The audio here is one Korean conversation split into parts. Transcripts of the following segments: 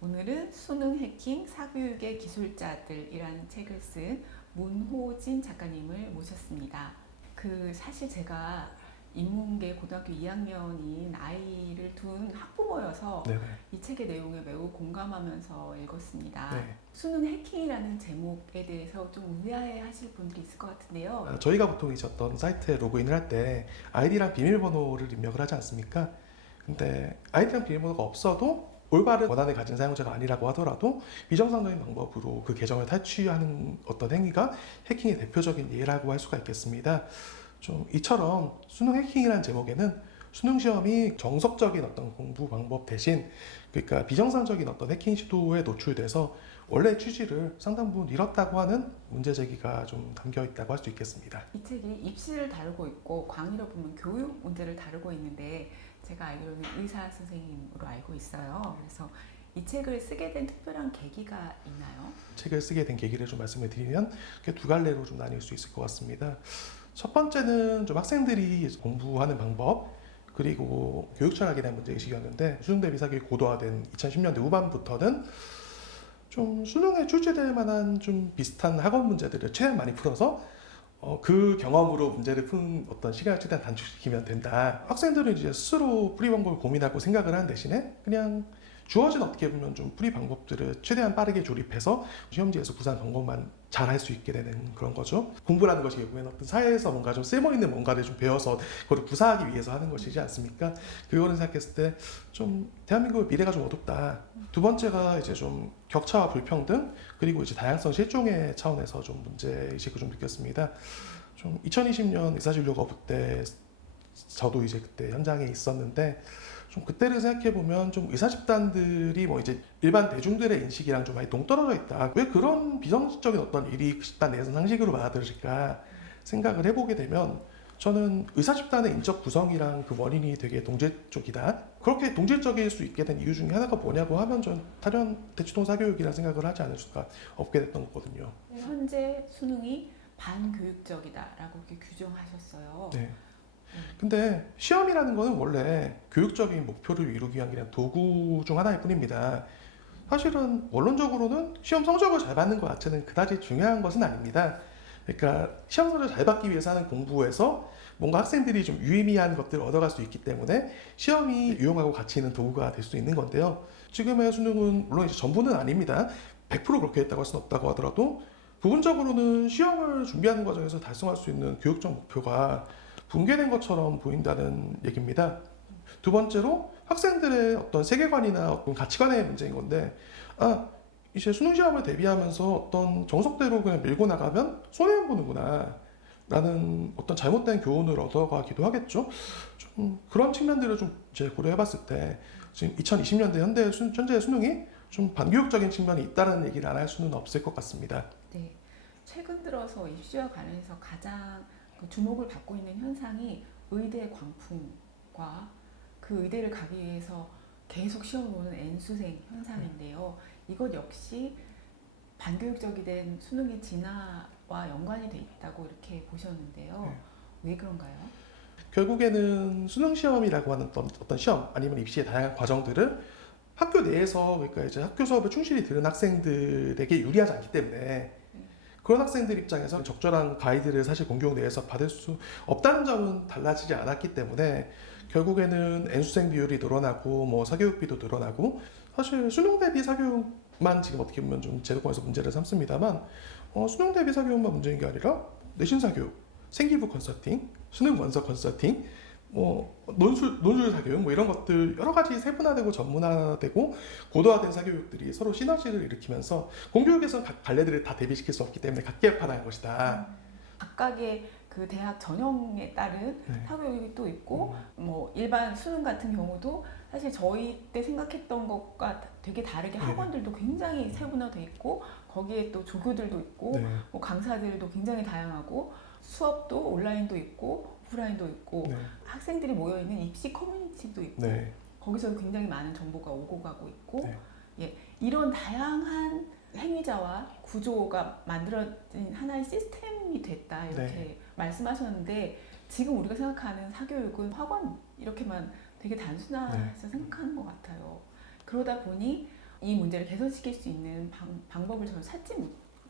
오늘은 수능 해킹 사교육의 기술자들이라는 책을 쓴 문호진 작가님을 모셨습니다. 그 사실 제가 인문계 고등학교 2학년인 아이를 둔 학부모여서 네네. 이 책의 내용에 매우 공감하면서 읽었습니다. 네. 수능 해킹이라는 제목에 대해서 좀 의아해 하실 분들이 있을 것 같은데요. 아, 저희가 보통 이제 어떤 사이트에 로그인을 할 때 아이디랑 비밀번호를 입력을 하지 않습니까? 근데 아이디랑 비밀번호가 없어도 올바른 권한을 가진 사용자가 아니라고 하더라도 비정상적인 방법으로 그 계정을 탈취하는 어떤 행위가 해킹의 대표적인 예라고 할 수가 있겠습니다. 좀 이처럼 수능 해킹이라는 제목에는 수능 시험이 정석적인 어떤 공부 방법 대신 그러니까 비정상적인 어떤 해킹 시도에 노출돼서 원래 취지를 상당 부분 잃었다고 하는 문제 제기가 좀 담겨 있다고 할 수 있겠습니다. 이 책이 입시를 다루고 있고 광의로 보면 교육 문제를 다루고 있는데 제가 알기로는 의사 선생님으로 알고 있어요. 그래서 이 책을 쓰게 된 특별한 계기가 있나요? 책을 쓰게 된 계기를 좀 말씀을 드리면 두 갈래로 좀 나뉠 수 있을 것 같습니다. 첫 번째는 좀 학생들이 공부하는 방법 그리고 교육 철학에 대한 문제의식이었는데 수능 대비 사교육이 고도화된 2010년대 후반부터는 좀 수능에 출제될 만한 좀 비슷한 학원 문제들을 최대한 많이 풀어서 어, 그 경험으로 문제를 푸는 어떤 시간을 최대한 단축시키면 된다. 학생들은 이제 스스로 풀이 방법을 고민하고 생각을 하는 대신에 그냥 주어진 어떻게 보면 좀 풀이 방법들을 최대한 빠르게 조립해서 시험지에서 구사한 방법만 잘할 수 있게 되는 그런 거죠. 공부라는 것이 결국엔 어떤 사회에서 뭔가 좀 쓸모있는 뭔가를 좀 배워서 그걸 구사하기 위해서 하는 것이지 않습니까? 그거를 생각했을 때 좀 대한민국의 미래가 좀 어둡다. 두 번째가 이제 좀 격차와 불평등 그리고 이제 다양성 실종의 차원에서 좀 문제 의식을 좀 느꼈습니다. 좀 2020년 의사진료거부 때 저도 이제 그때 현장에 있었는데 좀 그때를 생각해 보면 좀 의사 집단들이 뭐 이제 일반 대중들의 인식이랑 좀 많이 동떨어져 있다. 왜 그런 비정식적인 어떤 일이 그 집단 내에서 상식으로 받아들일까 생각을 해보게 되면 저는 의사 집단의 인적 구성이랑 그 원인이 되게 동질적이다. 그렇게 동질적일 수 있게 된 이유 중에 하나가 뭐냐고 하면 전 탈연 대치동 사 교육이라 생각을 하지 않을 수가 없게 됐던 거거든요. 현재 수능이 반교육적이다라고 이렇게 규정하셨어요. 네. 근데 시험이라는 거는 원래 교육적인 목표를 이루기 위한 그냥 도구 중 하나일 뿐입니다. 사실은 원론적으로는 시험 성적을 잘 받는 것 자체는 그다지 중요한 것은 아닙니다. 그러니까 시험 성적을 잘 받기 위해서 하는 공부에서 뭔가 학생들이 좀 유의미한 것들을 얻어갈 수 있기 때문에 시험이 유용하고 가치 있는 도구가 될 수 있는 건데요. 지금의 수능은 물론 이제 전부는 아닙니다. 100% 그렇게 했다고 할 수는 없다고 하더라도 부분적으로는 시험을 준비하는 과정에서 달성할 수 있는 교육적 목표가 붕괴된 것처럼 보인다는 얘기입니다. 두 번째로 학생들의 어떤 세계관이나 어떤 가치관의 문제인 건데, 아, 이제 수능 시험을 대비하면서 어떤 정석대로 그냥 밀고 나가면 손해만 보는구나. 라는 어떤 잘못된 교훈을 얻어가기도 하겠죠. 좀 그런 측면들을 좀 이제 고려해 봤을 때, 지금 2020년대 현대 수, 현재 수능이 좀 반교육적인 측면이 있다는 얘기를 안 할 수는 없을 것 같습니다. 네. 최근 들어서 입시와 관련해서 가장 그 주목을 받고 있는 현상이 의대 광풍과 그 의대를 가기 위해서 계속 시험을 보는 N수생 현상인데요. 이것 역시 반교육적이 된 수능의 진화와 연관이 돼 있다고 이렇게 보셨는데요. 네. 왜 그런가요? 결국에는 수능 시험이라고 하는 어떤, 어떤 시험 아니면 입시의 다양한 과정들을 학교 내에서 그러니까 이제 학교 수업에 충실히 들은 학생들에게 유리하지 않기 때문에 그런 학생들 입장에서 적절한 가이드를 사실 공교육 내에서 받을 수 없다는 점은 달라지지 않았기 때문에 결국에는 N수생 비율이 늘어나고 뭐 사교육비도 늘어나고 사실 수능 대비 사교육만 지금 어떻게 보면 좀 제도권에서 문제를 삼습니다만 어, 수능 대비 사교육만 문제인 게 아니라 내신 사교육, 생기부 컨설팅, 수능 원서 컨설팅, 뭐 논술 논술 사교육 뭐 이런 것들 여러 가지 세분화되고 전문화되고 고도화된 사교육들이 서로 시너지를 일으키면서 공교육에서는 각 갈래들을 다 대비시킬 수 없기 때문에 각계합화한 것이다. 각각의 그 대학 전형에 따른 네. 사교육이 또 있고 뭐 일반 수능 같은 경우도 사실 저희 때 생각했던 것과 되게 다르게 네. 학원들도 굉장히 세분화돼 있고 거기에 또 조교들도 있고 네. 뭐 강사들도 굉장히 다양하고 수업도 온라인도 있고 오프라인도 있고 네. 학생들이 모여 있는 입시 커뮤니티도 있고 네. 거기서 굉장히 많은 정보가 오고 가고 있고 네. 예, 이런 다양한 행위자와 구조가 만들어진 하나의 시스템이 됐다 이렇게 네. 말씀하셨는데 지금 우리가 생각하는 사교육은 학원 이렇게만 되게 단순해서 네. 생각하는 것 같아요. 그러다 보니 이 문제를 개선시킬 수 있는 방, 방법을 저는 찾지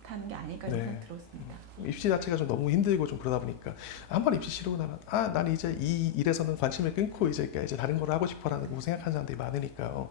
못하는 게 아닐까 네. 생각이 들었습니다. 입시 자체가 좀 너무 힘들고 좀 그러다 보니까 한 번 입시 치르고 나면 아 나는 이제 이 일에서는 관심을 끊고 이제 이제 다른 걸 하고 싶어라는 생각하는 사람들이 많으니까요.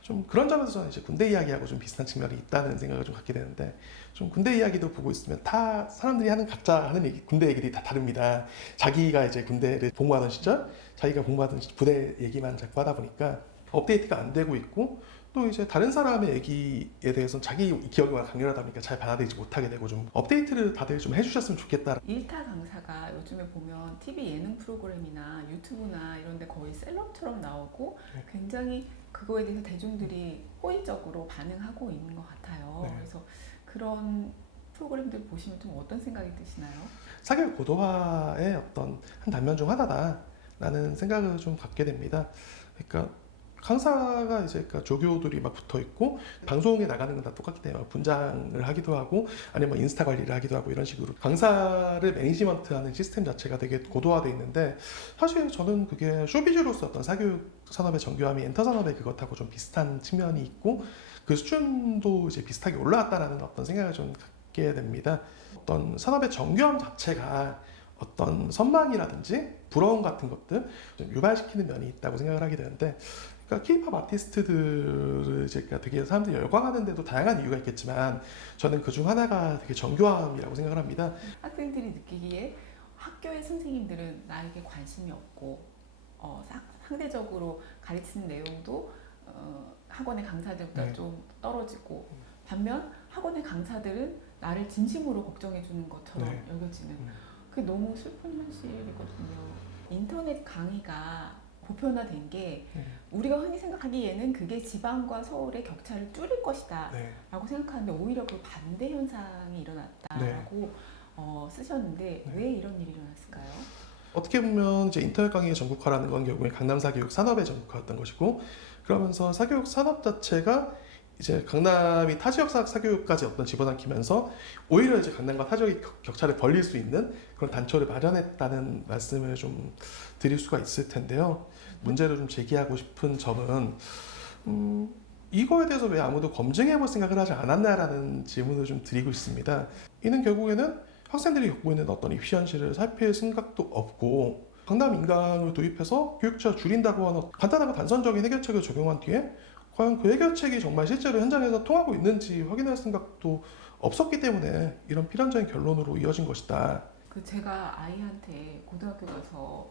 좀 그런 점에서 저는 이제 군대 이야기하고 좀 비슷한 측면이 있다는 생각을 좀 갖게 되는데 좀 군대 이야기도 보고 있으면 다 사람들이 하는 각자 하는 얘기, 군대 얘기들이 다 다릅니다. 자기가 이제 군대를 복무하던 시절, 자기가 복무하던 부대 얘기만 자꾸 하다 보니까 업데이트가 안 되고 있고 또 이제 다른 사람의 얘기에 대해서 자기 기억이 워낙 강렬하다 보니까 잘 받아들이지 못하게 되고 좀 업데이트를 다들 좀 해주셨으면 좋겠다. 일타 강사가 요즘에 보면 TV 예능 프로그램이나 유튜브나 이런 데 거의 셀럽처럼 나오고 네. 굉장히 그거에 대해서 대중들이 호의적으로 반응하고 있는 것 같아요. 네. 그래서 그런 프로그램들 보시면 좀 어떤 생각이 드시나요? 사교육 고도화의 어떤 한 단면 중 하나다라는 생각을 좀 갖게 됩니다. 그러니까 강사가 이제 그러니까 조교들이 막 붙어 있고 방송에 나가는 건 다 똑같기 때문에 분장을 하기도 하고 아니면 뭐 인스타 관리를 하기도 하고 이런 식으로 강사를 매니지먼트하는 시스템 자체가 되게 고도화돼 있는데 사실 저는 그게 쇼비즈로서 어떤 사교육 산업의 정교함이 엔터 산업의 그것하고 좀 비슷한 측면이 있고 그 수준도 이제 비슷하게 올라왔다라는 어떤 생각을 좀 갖게 됩니다. 어떤 산업의 정교함 자체가 어떤 선망이라든지 부러움 같은 것들 좀 유발시키는 면이 있다고 생각을 하게 되는데 그러니까 K-팝 아티스트들을 그러니까 되게 사람들이 열광하는데도 다양한 이유가 있겠지만 저는 그 중 하나가 되게 정교함이라고 생각을 합니다. 학생들이 느끼기에 학교의 선생님들은 나에게 관심이 없고 어, 사- 상대적으로 가르치는 내용도 어, 학원의 강사들보다 네. 좀 떨어지고 반면 학원의 강사들은 나를 진심으로 걱정해 주는 것처럼 네. 여겨지는 음. 그게 너무 슬픈 현실이거든요. 인터넷 강의가 보편화된 게 네. 우리가 흔히 생각하기에는 그게 지방과 서울의 격차를 줄일 것이다 네. 라고 생각하는데 오히려 그 반대 현상이 일어났다라고 어, 쓰셨는데 네. 왜 이런 일이 일어났을까요? 어떻게 보면 이제 인터넷 강의의 전국화라는 건 결국에 강남 사교육 산업의 전국화였던 것이고 그러면서 사교육 산업 자체가 이제 강남이 타 지역 사- 사교육까지 어떤 집어삼키면서 오히려 이제 강남과 타 지역의 격- 격차를 벌릴 수 있는 그런 단초를 마련했다는 말씀을 좀 드릴 수가 있을 텐데요. 문제를 좀 제기하고 싶은 점은 음, 이거에 대해서 왜 아무도 검증해 볼 생각을 하지 않았나라는 질문을 좀 드리고 있습니다. 이는 결국에는 학생들이 겪고 있는 어떤 입시 현실을 살필 생각도 없고 강남 인강을 도입해서 교육자 줄인다고 하는 간단하고 단선적인 해결책을 적용한 뒤에 과연 그 해결책이 정말 실제로 현장에서 통하고 있는지 확인할 생각도 없었기 때문에 이런 필연적인 결론으로 이어진 것이다. 그 제가 아이한테 고등학교 가서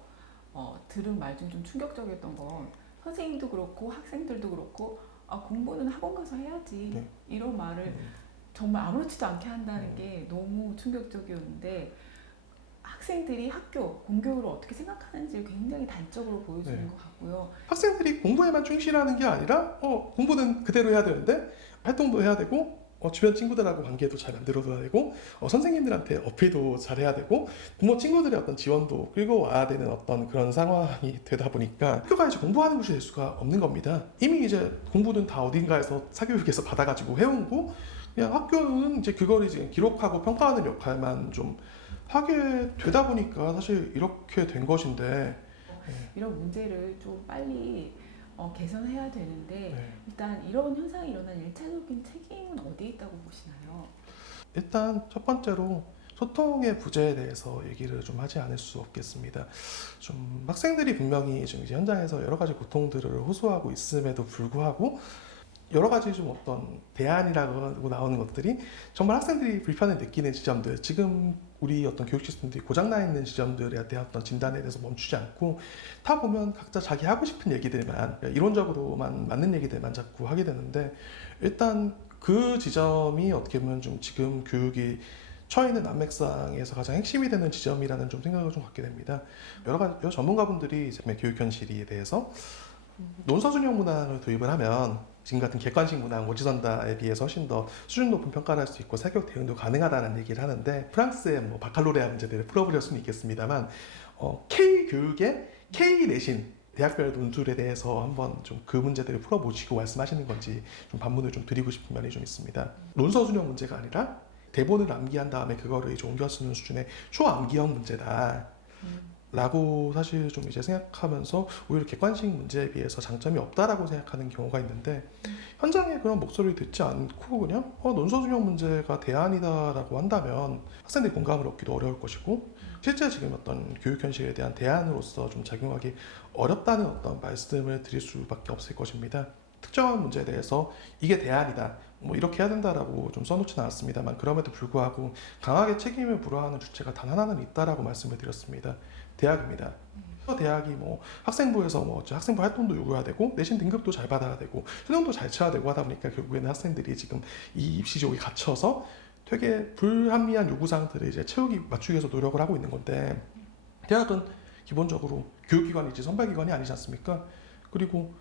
어, 들은 말 중 좀 충격적이었던 건 선생님도 그렇고 학생들도 그렇고 아, 공부는 학원 가서 해야지 네. 이런 말을 음. 정말 아무렇지도 않게 한다는 음. 게 너무 충격적이었는데 학생들이 학교 공교육을 어떻게 생각하는지 굉장히 단적으로 보여주는 네. 것 같고요. 학생들이 공부에만 충실하는 게 아니라 어, 공부는 그대로 해야 되는데 활동도 해야 되고 어, 주변 친구들하고 관계도 잘 만들어줘야 되고 어, 선생님들한테 어필도 잘 해야 되고 부모 친구들의 어떤 지원도 끌고 와야 되는 어떤 그런 상황이 되다 보니까 학교가 이제 공부하는 곳이 될 수가 없는 겁니다. 이미 이제 공부는 다 어딘가에서 사교육에서 받아가지고 해온 거 그냥 학교는 이제 그걸 이제 기록하고 평가하는 역할만 좀 하게 되다 보니까 사실 이렇게 된 것인데 이런 문제를 좀 빨리 어, 개선해야 되는데 네. 일단 이런 현상이 일어난 일차적인 책임은 어디에 있다고 보시나요? 일단 첫 번째로 소통의 부재에 대해서 얘기를 좀 하지 않을 수 없겠습니다. 좀 학생들이 분명히 지금 현장에서 여러 가지 고통들을 호소하고 있음에도 불구하고 여러 가지 좀 어떤 대안이라고 나오는 것들이 정말 학생들이 불편을 느끼는 지점들, 지금 우리 어떤 교육 시스템들이 고장나 있는 지점들에 대한 어떤 진단에 대해서 멈추지 않고 타 보면 각자 자기 하고 싶은 얘기들만 이론적으로만 맞는 얘기들만 자꾸 하게 되는데 일단 그 지점이 어떻게 보면 좀 지금 교육이 처해 있는 난맥상에서 가장 핵심이 되는 지점이라는 좀 생각을 좀 갖게 됩니다. 여러 가지 전문가분들이 이제 교육 현실에 대해서 논서준형 문항을 도입을 하면 지금 같은 객관식 문항 오지선다에 비해서 훨씬 더 수준 높은 평가를 할 수 있고 사교육 대응도 가능하다는 얘기를 하는데 프랑스의 뭐 바칼로레아 문제들을 풀어보려 수는 있겠습니다만 어, K 교육의 K 내신 대학별 논술에 대해서 한번 좀 그 문제들을 풀어보시고 말씀하시는 건지 좀 반문을 좀 드리고 싶은 면이 좀 있습니다. 논서 준형 문제가 아니라 대본을 암기한 다음에 그거를 이제 옮겨 쓰는 수준의 초암기형 문제다. 음. 라고 사실 좀 이제 생각하면서 오히려 객관식 문제에 비해서 장점이 없다라고 생각하는 경우가 있는데 현장에 그런 목소리를 듣지 않고 그냥 어, 논서 중용 문제가 대안이다라고 한다면 학생들이 공감을 얻기도 어려울 것이고 실제 지금 어떤 교육 현실에 대한 대안으로서 좀 작용하기 어렵다는 어떤 말씀을 드릴 수밖에 없을 것입니다. 특정한 문제에 대해서 이게 대안이다. 뭐 이렇게 해야 된다라고 좀 써놓지는 않았습니다만 그럼에도 불구하고 강하게 책임을 물어하는 주체가 단 하나는 있다라고 말씀을 드렸습니다. 대학입니다. 대학이 뭐 학생부에서 뭐 학생부 활동도 요구해야 되고 내신 등급도 잘 받아야 되고 수능도 잘 쳐야 되고 하다 보니까 결국에는 학생들이 지금 이 입시족에 갇혀서 되게 불합리한 요구사항들을 이제 채우기 맞추기 위해서 노력을 하고 있는 건데 대학은 기본적으로 교육기관이지 선발기관이 아니지 않습니까? 그리고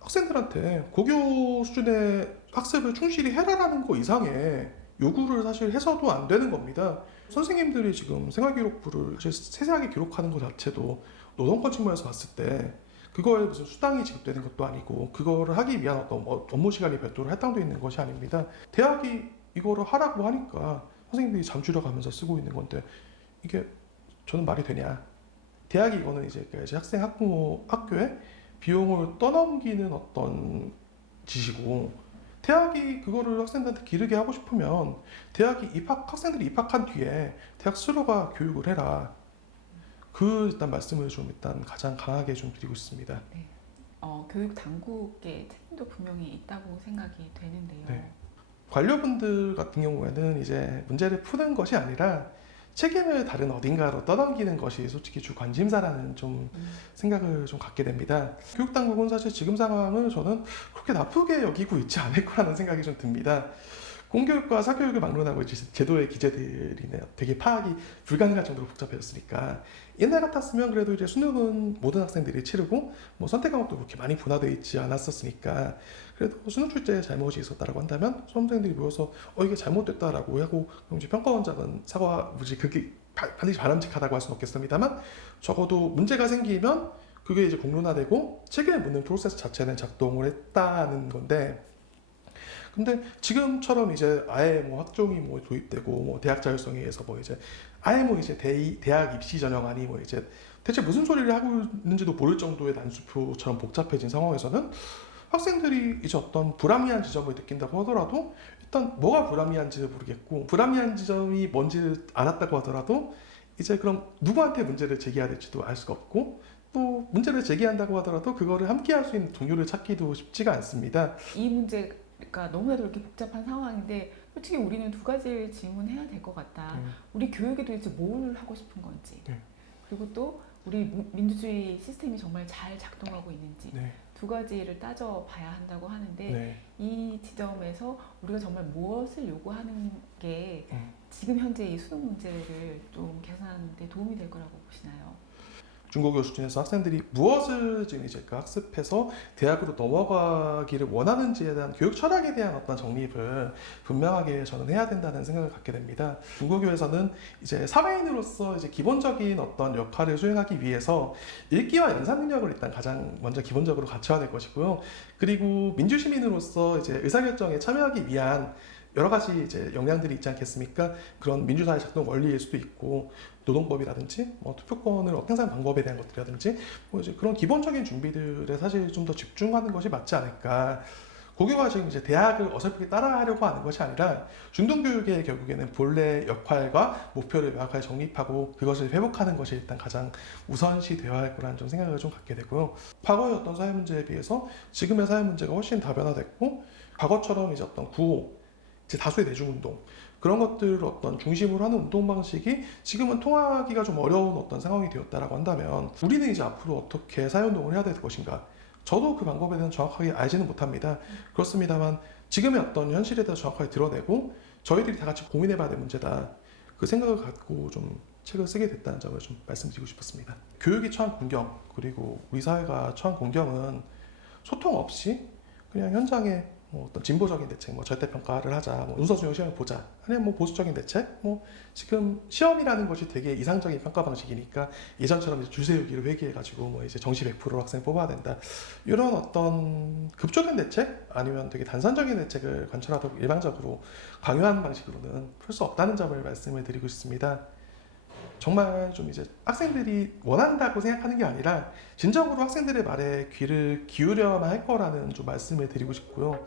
학생들한테 고교 수준의 학습을 충실히 해라라는 거 이상의 요구를 사실 해서도 안 되는 겁니다. 선생님들이 지금 생활기록부를 세세하게 기록하는 것 자체도 노동권 측면에서 봤을 때 그거에 무슨 수당이 지급되는 것도 아니고 그거를 하기 위한 어떤 뭐 업무 시간이 별도로 할당돼 있는 것이 아닙니다. 대학이 이거를 하라고 하니까 선생님들이 잠줄여 가면서 쓰고 있는 건데 이게 저는 말이 되냐? 대학이 이거는 이제 그 학생 학부모 학교에 비용을 떠넘기는 어떤 짓이고 대학이 그거를 학생들한테 기르게 하고 싶으면 대학이 입학 학생들이 입학한 뒤에 대학 스스로가 교육을 해라. 그 일단 말씀을 좀 일단 가장 강하게 좀 드리고 있습니다. 어, 교육 당국의 책임도 분명히 있다고 생각이 되는데요. 네. 관료분들 같은 경우에는 이제 문제를 푸는 것이 아니라 책임을 다른 어딘가로 떠넘기는 것이 솔직히 주 관심사라는 좀 음, 생각을 좀 갖게 됩니다. 교육당국은 사실 지금 상황을 저는 그렇게 나쁘게 여기고 있지 않을 거라는 생각이 좀 듭니다. 공교육과 사교육을 막론하고 제도의 기재들이 되게 파악이 불가능할 정도로 복잡해졌으니까. 옛날 같았으면 그래도 이제 수능은 모든 학생들이 치르고 뭐 선택 과목도 그렇게 많이 분화되어 있지 않았었으니까 그래도 수능 출제에 잘못이 있었다라고 한다면 수험생들이 모여서 어 이게 잘못됐다라고 하고 이제 평가원장은 사과 뭐지 그게 바- 반드시 바람직하다고 할 수는 없겠습니다만 적어도 문제가 생기면 그게 이제 공론화되고 책임을 묻는 프로세스 자체는 작동을 했다는 건데 근데 지금처럼 이제 아예 뭐 학종이 뭐 도입되고 뭐 대학 자율성에 의해서 뭐 이제 아예 뭐 이제 대, 대학 입시 전형안이 뭐 이제 대체 무슨 소리를 하고 있는지도 모를 정도의 난수표처럼 복잡해진 상황에서는 학생들이 이제 어떤 불합리한 지점을 느낀다고 하더라도 일단 뭐가 불합리한지를 모르겠고 불합리한 지점이 뭔지를 알았다고 하더라도 이제 그럼 누구한테 문제를 제기해야 될지도 알 수가 없고 또 문제를 제기한다고 하더라도 그거를 함께 할 수 있는 동료를 찾기도 쉽지가 않습니다. 이 문제 가 너무나도 이렇게 복잡한 상황인데 솔직히 우리는 두 가지를 질문해야 될 것 같다. 음. 우리 교육이 도대체 뭘 하고 싶은 건지 네. 그리고 또 우리 무- 민주주의 시스템이 정말 잘 작동하고 있는지 네, 두 가지를 따져봐야 한다고 하는데 네, 이 지점에서 우리가 정말 무엇을 요구하는 게 음. 지금 현재 이 수능 문제를 좀 개선하는 데 도움이 될 거라고 보시나요? 중고교 수준에서 학생들이 무엇을 지금 이제 그 학습해서 대학으로 넘어가기를 원하는지에 대한 교육 철학에 대한 어떤 정립을 분명하게 저는 해야 된다는 생각을 갖게 됩니다. 중고교에서는 이제 사회인으로서 이제 기본적인 어떤 역할을 수행하기 위해서 읽기와 연산 능력을 일단 가장 먼저 기본적으로 갖춰야 될 것이고요. 그리고 민주시민으로서 이제 의사결정에 참여하기 위한 여러 가지 이제 역량들이 있지 않겠습니까? 그런 민주사회 작동 원리일 수도 있고 노동법이라든지 뭐 투표권을 행사하는 방법에 대한 것들이라든지 뭐 이제 그런 기본적인 준비들에 사실 좀 더 집중하는 것이 맞지 않을까. 고교가 지금 이제 대학을 어설프게 따라하려고 하는 것이 아니라 중등교육의 결국에는 본래 역할과 목표를 명확하게 정립하고 그것을 회복하는 것이 일단 가장 우선시 되어야 할 거라는 좀 생각을 좀 갖게 되고요. 과거의 어떤 사회 문제에 비해서 지금의 사회 문제가 훨씬 다변화됐고 과거처럼 이제 어떤 구호, 이제 다수의 대중운동 그런 것들을 어떤 중심으로 하는 운동 방식이 지금은 통하기가 좀 어려운 어떤 상황이 되었다라고 한다면 우리는 이제 앞으로 어떻게 사회운동을 해야 될 것인가? 저도 그 방법에 대해서 정확하게 알지는 못합니다. 그렇습니다만 지금의 어떤 현실에 대해서 정확하게 드러내고 저희들이 다 같이 고민해봐야 될 문제다. 그 생각을 갖고 좀 책을 쓰게 됐다는 점을 좀 말씀드리고 싶었습니다. 교육이 처한 공경 그리고 우리 사회가 처한 공경은 소통 없이 그냥 현장에 뭐 어떤 진보적인 대책, 뭐 절대 평가를 하자, 뭐 문서 수용 시험을 보자, 아니면 뭐 보수적인 대책, 뭐 지금 시험이라는 것이 되게 이상적인 평가 방식이니까 예전처럼 이제 줄 세우기를 회귀해가지고 뭐 이제 정시 100% 학생 뽑아야 된다. 이런 어떤 급조된 대책? 아니면 되게 단선적인 대책을 관철하도록 일방적으로 강요하는 방식으로는 풀 수 없다는 점을 말씀을 드리고 싶습니다. 정말 좀 이제 학생들이 원한다고 생각하는 게 아니라 진정으로 학생들의 말에 귀를 기울여야만 할 거라는 좀 말씀을 드리고 싶고요.